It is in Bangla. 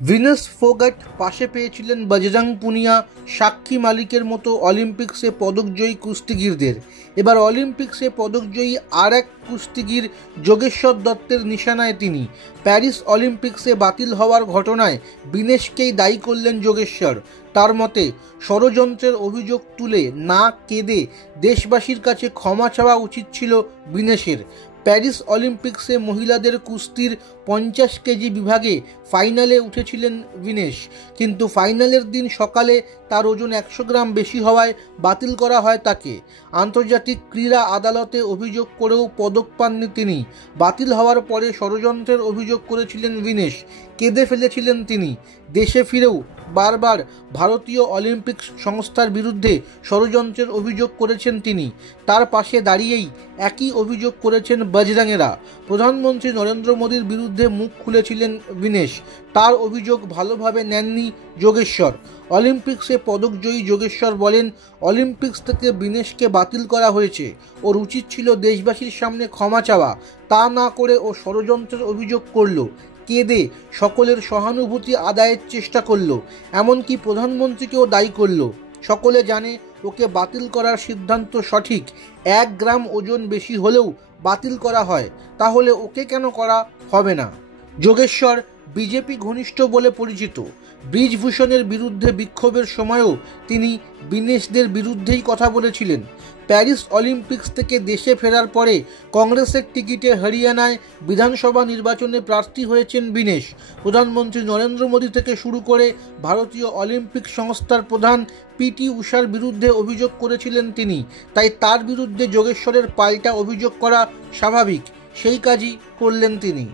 ভিনাস ফোগাট পাশে পেয়েছিলেন বজরং পুনিয়া, সাক্ষী মালিকের মতো অলিম্পিক্সে পদকজয়ী কুস্তিগিরদের। এবার অলিম্পিক্সে পদকজয়ী আর এক কুস্তিগির যোগেশ্বর দত্তের নিশানায় তিনি। প্যারিস অলিম্পিক্সে বাতিল হওয়ার ঘটনায় বিনেশকেই দায়ী করলেন যোগেশ্বর। তার মতে, ষড়যন্ত্রের অভিযোগ তুলে না কেঁদে দেশবাসীর কাছে ক্ষমা চাওয়া উচিত ছিল বিনেশের। প্যারিস অলিম্পিক্সে মহিলাদের কুস্তির 50 কেজি বিভাগে ফাইনালে উঠেছিলেন বিনেশ, কিন্তু ফাইনালের দিন সকালে তার ওজন 100 গ্রাম বেশি হওয়ায় বাতিল করা হয় তাকে। আন্তর্জাতিক ক্রীড়া আদালতে অভিযোগ করেও পদক পাননি তিনি। বাতিল হওয়ার পরে ষড়যন্ত্রের অভিযোগ করেছিলেন বিনেশ, কেঁদে ফেলেছিলেন তিনি। দেশে ফিরেও বারবার ভারতীয় অলিম্পিক সংস্থার বিরুদ্ধে ষড়যন্ত্রের অভিযোগ করেছেন তিনি। তার পাশে দাঁড়িয়েই একই অভিযোগ করেছেন বজরংয়েরা। প্রধানমন্ত্রী নরেন্দ্র মোদীর বিরুদ্ধে মুখ খুলেছিলেন বিনেশ। তার অভিযোগ ভালোভাবে নেননি যোগেশ্বর। অলিম্পিক্সে পদকজয়ী যোগেশ্বর বলেন, অলিম্পিক্স থেকে বিনেশকে বাতিল করা হয়েছে। ওর উচিত ছিল দেশবাসীর সামনে ক্ষমা চাওয়া, তা না করে ও ষড়যন্ত্রের অভিযোগ করলো, কেঁদে সকলের সহানুভূতি আদায়ের চেষ্টা করলো, এমনকি প্রধানমন্ত্রীকেও দায়ী করলো। সকলে জানে ওকে বাতিল করার সিদ্ধান্ত সঠিক। 1 গ্রাম ওজন বেশি হলেও বাতিল করা হয়, তাহলে ওকে কেন করা হবে না? যোগেশ্বর বিজেপি ঘনিষ্ঠ বলে পরিচিত। ব্রিজভূষণের বিরুদ্ধে বিক্ষোভের সময়ও তিনি বিনেশদের বিরুদ্ধেই কথা বলেছিলেন। প্যারিস অলিম্পিক্স থেকে দেশে ফেরার পরে কংগ্রেসের টিকিটে হরিয়ানায় বিধানসভা নির্বাচনে প্রার্থী হয়েছেন বিনেশ। প্রধানমন্ত্রী নরেন্দ্র মোদী থেকে শুরু করে ভারতীয় অলিম্পিক সংস্থার প্রধান পিটি ঊষার বিরুদ্ধে অভিযোগ করেছিলেন তিনি। তাই তার বিরুদ্ধে যোগেশ্বরের পাল্টা অভিযোগ করা স্বাভাবিক, সেই কাজই করলেন তিনি।